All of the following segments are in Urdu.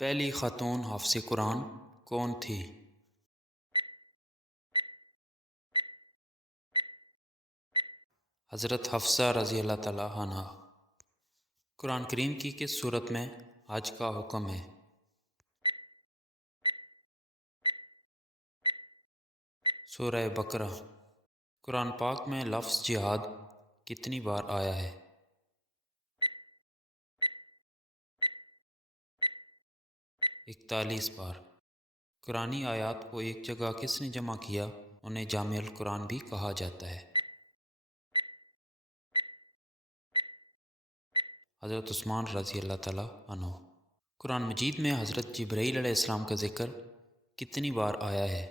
پہلی خاتون حافظ قرآن کون تھی؟ حضرت حفصہ رضی اللہ تعالیٰ عنہ۔ قرآن کریم کی کس صورت میں حج کا حکم ہے؟ سورہ بقرہ۔ قرآن پاک میں لفظ جہاد کتنی بار آیا ہے؟ 41 بار۔ قرآنی آیات کو ایک جگہ کس نے جمع کیا؟ انہیں جامع القرآن بھی کہا جاتا ہے۔ حضرت عثمان رضی اللہ تعالیٰ عنہ۔ قرآن مجید میں حضرت جبرائیل علیہ السلام کا ذکر کتنی بار آیا ہے؟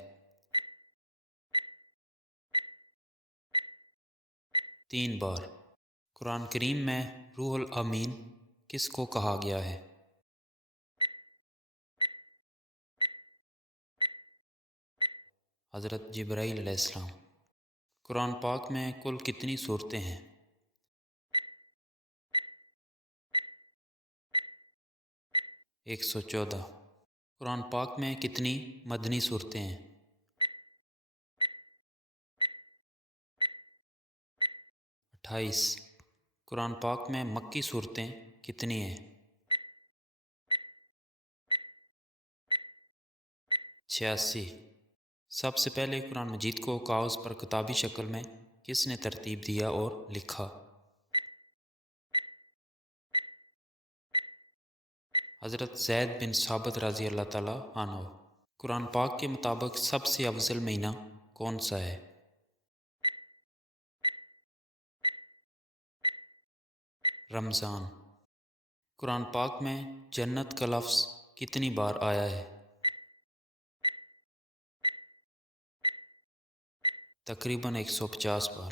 3 بار۔ قرآن کریم میں روح الامین کس کو کہا گیا ہے؟ حضرت جبرائیل علیہ السلام۔ قرآن پاک میں کل کتنی صورتیں ہیں؟ 114۔ قرآن پاک میں کتنی مدنی صورتیں ہیں؟ 28۔ قرآن پاک میں مکی صورتیں کتنی ہیں؟ 86۔ سب سے پہلے قرآن مجید کو کاغذ پر کتابی شکل میں کس نے ترتیب دیا اور لکھا؟ حضرت زید بن ثابت رضی اللہ تعالیٰ عنہ۔ قرآن پاک کے مطابق سب سے افضل مہینہ کون سا ہے؟ رمضان۔ قرآن پاک میں جنت کا لفظ کتنی بار آیا ہے؟ تقریباً 150 بار۔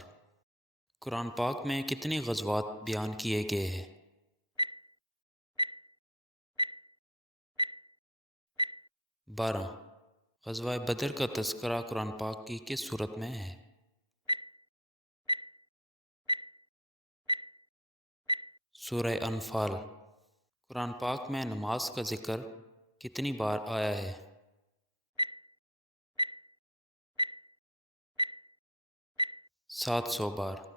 قرآن پاک میں کتنے غزوات بیان کیے گئے ہیں؟ 12۔ غزوہ بدر کا تذکرہ قرآن پاک کی کس صورت میں ہے؟ سورہ انفال۔ قرآن پاک میں نماز کا ذکر کتنی بار آیا ہے؟ 700 بار۔